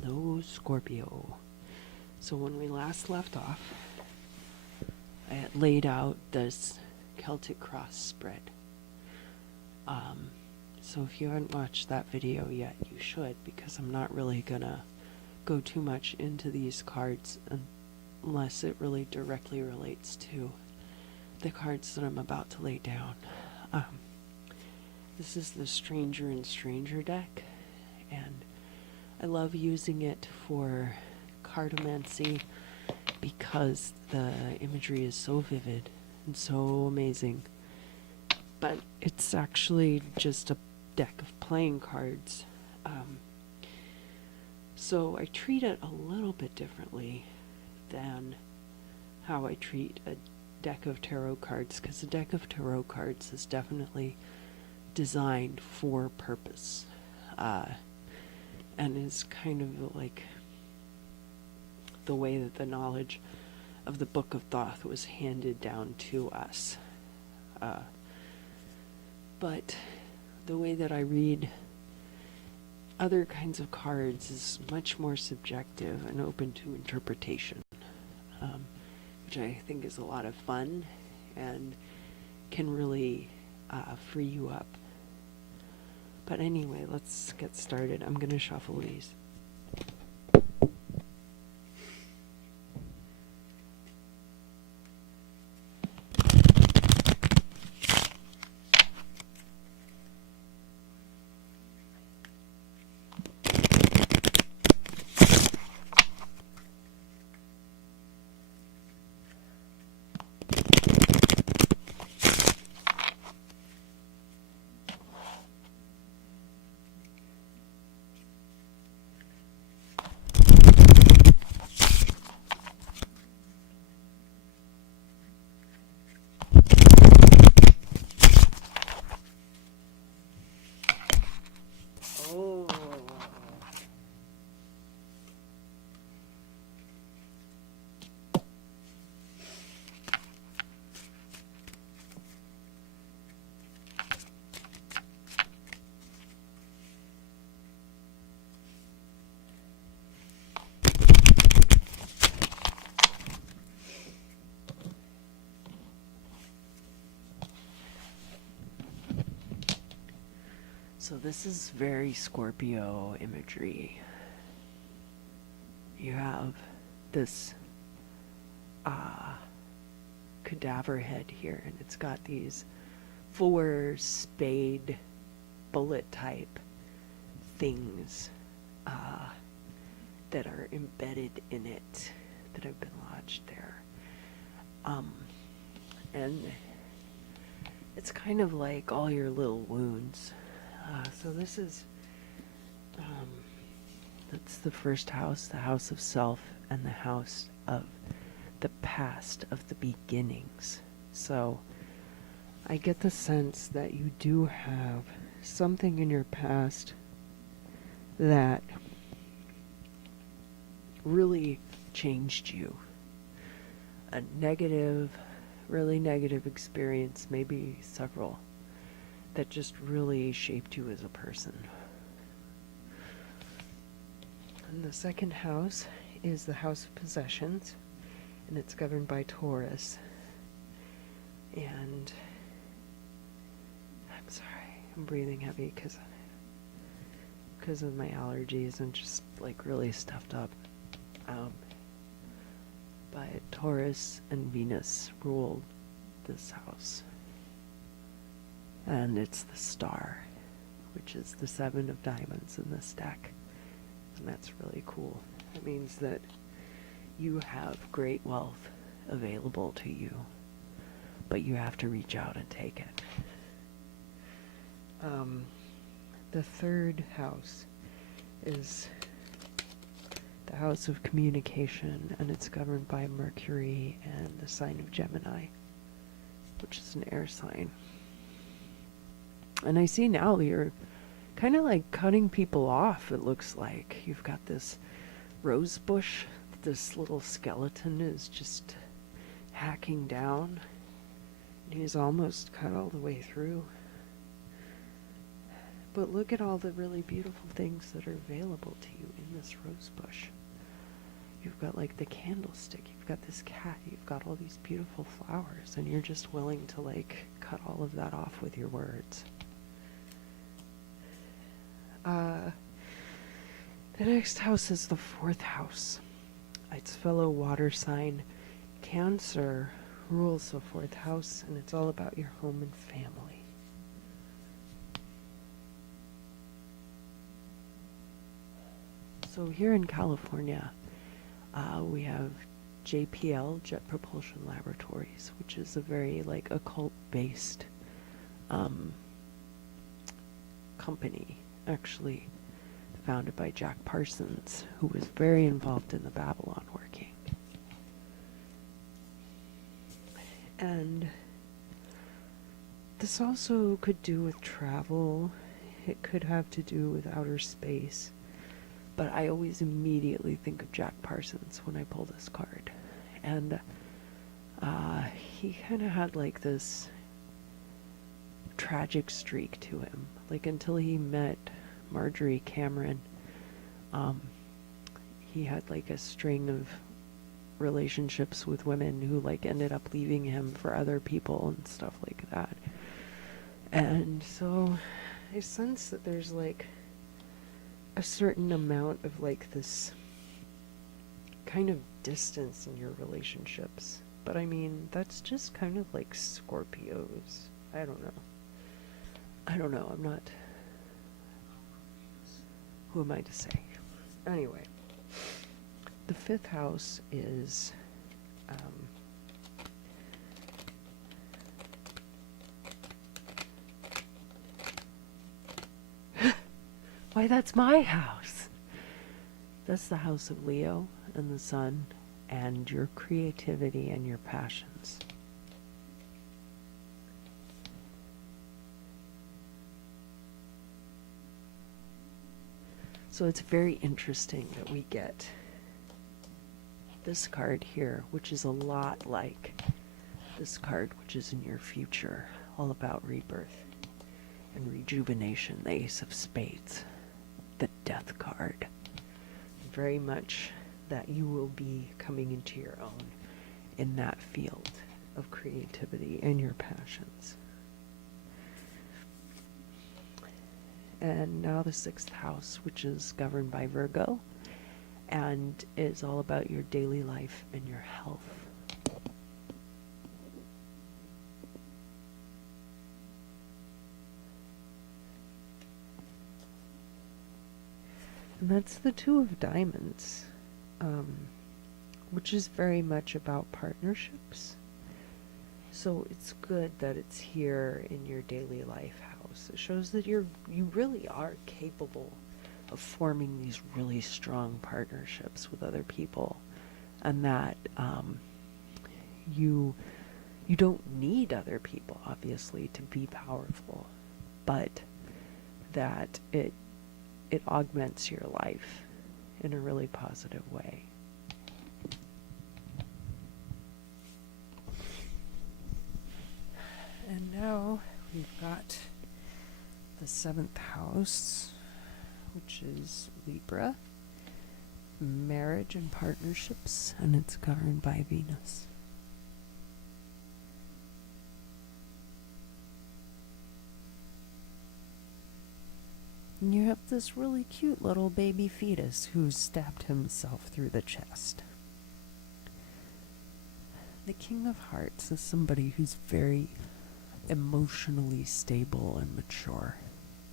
Hello, Scorpio. So when we last left off, I had laid out this Celtic cross spread. So if you haven't watched that video yet, you should, because I'm not really gonna go too much into these cards unless it really directly relates to the cards that I'm about to lay down. This is the Stranger and Stranger deck, and I love using it for cartomancy because the imagery is so vivid and so amazing. But it's actually just a deck of playing cards. So I treat it a little bit differently than how I treat a deck of tarot cards, because a deck of tarot cards is definitely designed for purpose. And is kind of like the way that the knowledge of the Book of Thoth was handed down to us. But the way that I read other kinds of cards is much more subjective and open to interpretation, which I think is a lot of fun and can really free you up. But anyway, let's get started. I'm going to shuffle these. Oh. So this is very Scorpio imagery. You have this cadaver head here, and it's got these 4 spade bullet type things that are embedded in it, that have been lodged there. And it's kind of like all your little wounds. So this is, that's the first house, the house of self, and the house of the past, of the beginnings. So I get the sense that you do have something in your past that really changed you. A negative, really negative experience, maybe several, that just really shaped you as a person. And the second house is the house of possessions, and it's governed by Taurus. And I'm sorry, I'm breathing heavy because of my allergies and just like really stuffed up. But Taurus and Venus ruled this house. And it's the star, which is the 7 of diamonds in this deck. And that's really cool. It means that you have great wealth available to you, but you have to reach out and take it. The third house is the house of communication, and it's governed by Mercury and the sign of Gemini, which is an air sign. And I see now you're kind of like cutting people off, it looks like. You've got this rose bush, this little skeleton is just hacking down. And he's almost cut all the way through. But look at all the really beautiful things that are available to you in this rose bush. You've got like the candlestick, you've got this cat, you've got all these beautiful flowers, and you're just willing to like cut all of that off with your words. The next house is the 4th house. Its fellow water sign, Cancer, rules the 4th house, and it's all about your home and family. So here in California, we have JPL, Jet Propulsion Laboratories, which is a very like occult-based company, actually founded by Jack Parsons, who was very involved in the Babylon working. And this also could do with travel. It could have to do with outer space. But I always immediately think of Jack Parsons when I pull this card. And he kind of had like this tragic streak to him. Like until he met Marjorie Cameron, he had like a string of relationships with women who like ended up leaving him for other people and stuff like that. And so I sense that there's like a certain amount of like this kind of distance in your relationships. But I mean, that's just kind of like Scorpios. I don't know. I'm not. Who am I to say? Anyway, the 5th house is why, that's my house. That's the house of Leo and the sun and your creativity and your passions. So it's very interesting that we get this card here, which is a lot like this card, which is in your future, all about rebirth and rejuvenation, the Ace of Spades, the Death card. Very much that you will be coming into your own in that field of creativity and your passions. And now the 6th house, which is governed by Virgo and is all about your daily life and your health. And that's the 2 of Diamonds, which is very much about partnerships. So it's good that it's here in your daily life house. It shows that you really are capable of forming these really strong partnerships with other people, and that you don't need other people, obviously, to be powerful, but that it augments your life in a really positive way. And now we've got the 7th house, which is Libra, marriage and partnerships, and it's governed by Venus. And you have this really cute little baby fetus who's stabbed himself through the chest. The King of Hearts is somebody who's very emotionally stable and mature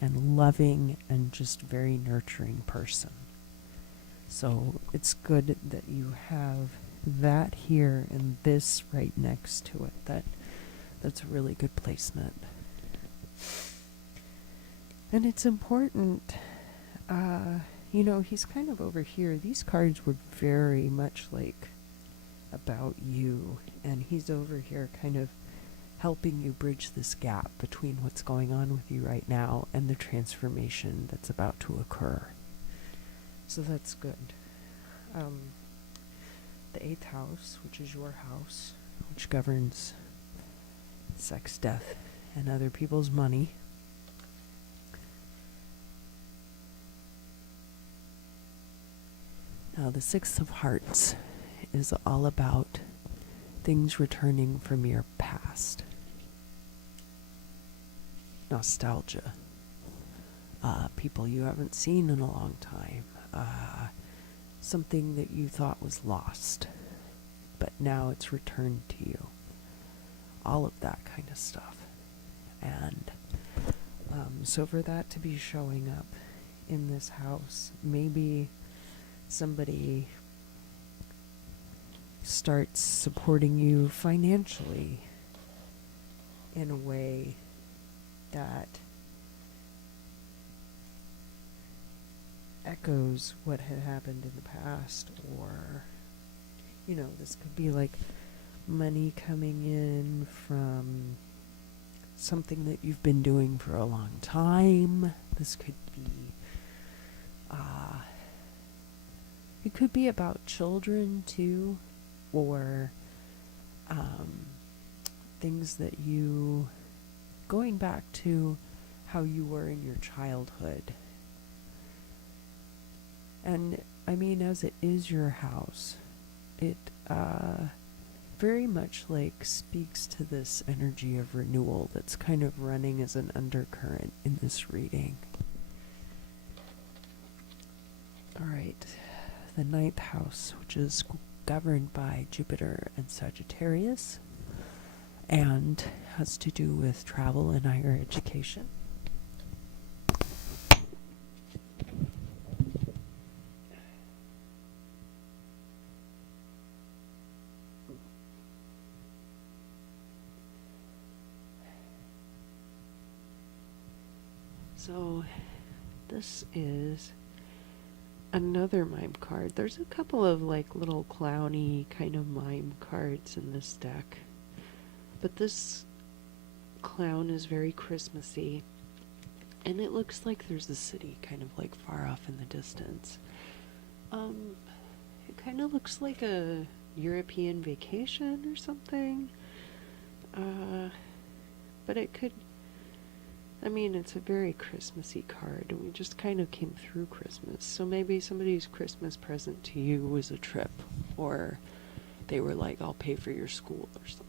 and loving and just very nurturing person. So it's good that you have that here and this right next to it. That's a really good placement. And it's important, he's kind of over here. These cards were very much like about you, and he's over here kind of helping you bridge this gap between what's going on with you right now and the transformation that's about to occur. So that's good. The 8th house, which is your house, which governs sex, death, and other people's money. Now, the Six of Hearts is all about things returning from your past. Nostalgia. People you haven't seen in a long time. Something that you thought was lost, but now it's returned to you. All of that kind of stuff. And so for that to be showing up in this house, maybe somebody starts supporting you financially in a way that echoes what had happened in the past, or, you know, this could be like money coming in from something that you've been doing for a long time. This could be, it could be about children too, or things that you, going back to how you were in your childhood. And I mean, as it is your house, it very much like speaks to this energy of renewal that's kind of running as an undercurrent in this reading. All right, the ninth house, which is governed by Jupiter and Sagittarius, and has to do with travel and higher education. So this is another mime card. There's a couple of like little clowny kind of mime cards in this deck, but this clown is very Christmassy, and it looks like there's a city kind of like far off in the distance. It kind of looks like a European vacation or something, but it could, I mean, it's a very Christmassy card, and we just kind of came through Christmas. So maybe somebody's Christmas present to you was a trip, or they were like, I'll pay for your school or something.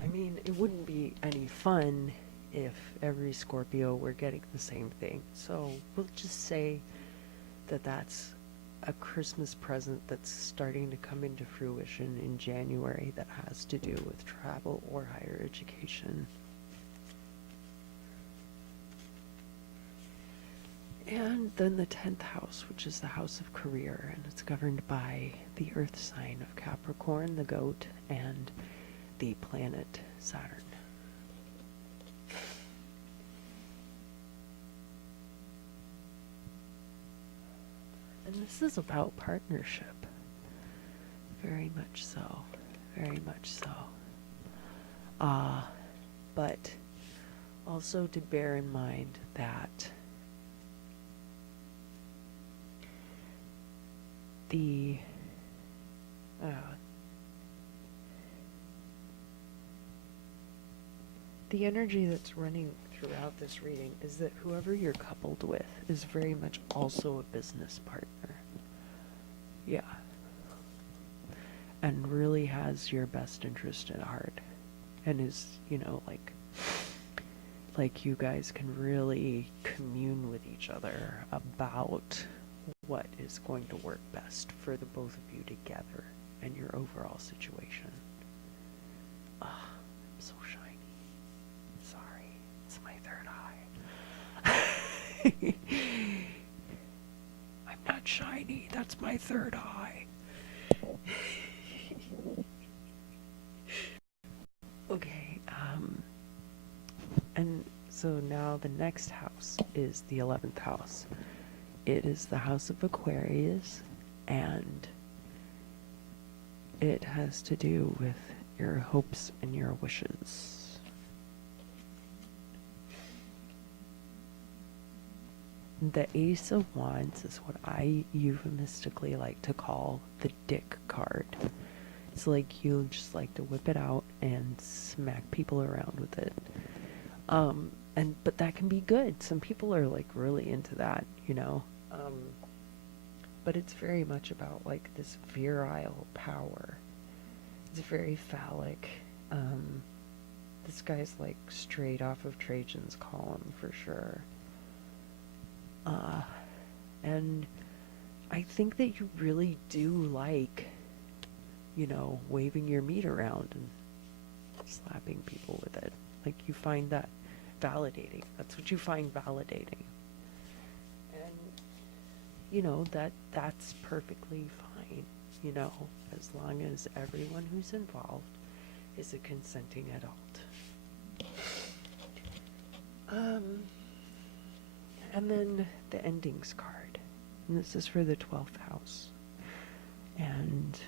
I mean, it wouldn't be any fun if every Scorpio were getting the same thing. So we'll just say that that's a Christmas present that's starting to come into fruition in January that has to do with travel or higher education. And then the 10th house, which is the house of career, and it's governed by the earth sign of Capricorn, the goat, and the planet Saturn. And this is about partnership. Very much so. Very much so. But also to bear in mind that the energy that's running throughout this reading is that whoever you're coupled with is very much also a business partner. Yeah. And really has your best interest at heart. And is, you know, like you guys can really commune with each other about what is going to work best for the both of you together and your overall situation. I'm so shiny. Sorry, it's my third eye. I'm not shiny, that's my third eye. Okay, and so now the next house is the 11th house. It is the house of Aquarius, and it has to do with your hopes and your wishes. The Ace of Wands is what I euphemistically like to call the dick card. It's like you just like to whip it out and smack people around with it. But that can be good. Some people are like really into that, you know. But it's very much about like this virile power. It's very phallic. This guy's like straight off of Trajan's column for sure. And I think that you really do like, you know, waving your meat around and slapping people with it. Like you find that validating. That's what you find validating. And you know, that's perfectly fine, you know, as long as everyone who's involved is a consenting adult. And then the endings card. And this is for the 12th house. And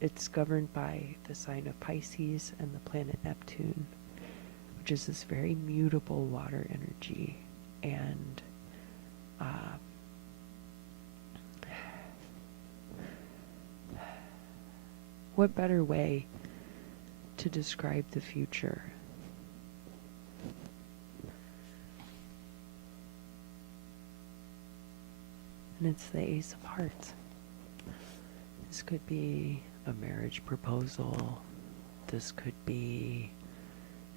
it's governed by the sign of Pisces and the planet Neptune, which is this very mutable water energy. And what better way to describe the future? And it's the Ace of Hearts. This could be a marriage proposal. This could be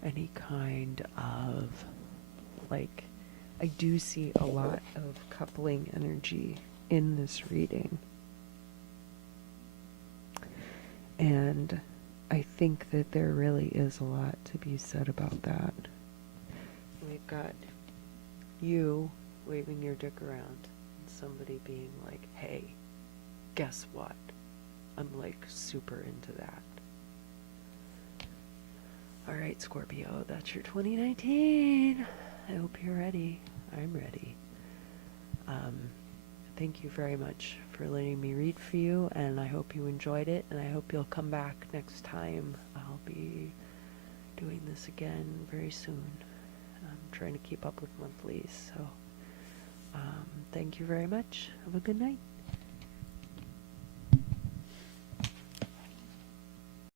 any kind of, like, I do see a lot of coupling energy in this reading. And I think that there really is a lot to be said about that. We've got you waving your dick around and somebody being like, hey, guess what? I'm like super into that. Alright, Scorpio, that's your 2019. I hope you're ready. I'm ready. Thank you very much for letting me read for you, and I hope you enjoyed it, and I hope you'll come back next time. I'll be doing this again very soon. I'm trying to keep up with monthlies, so thank you very much. Have a good night.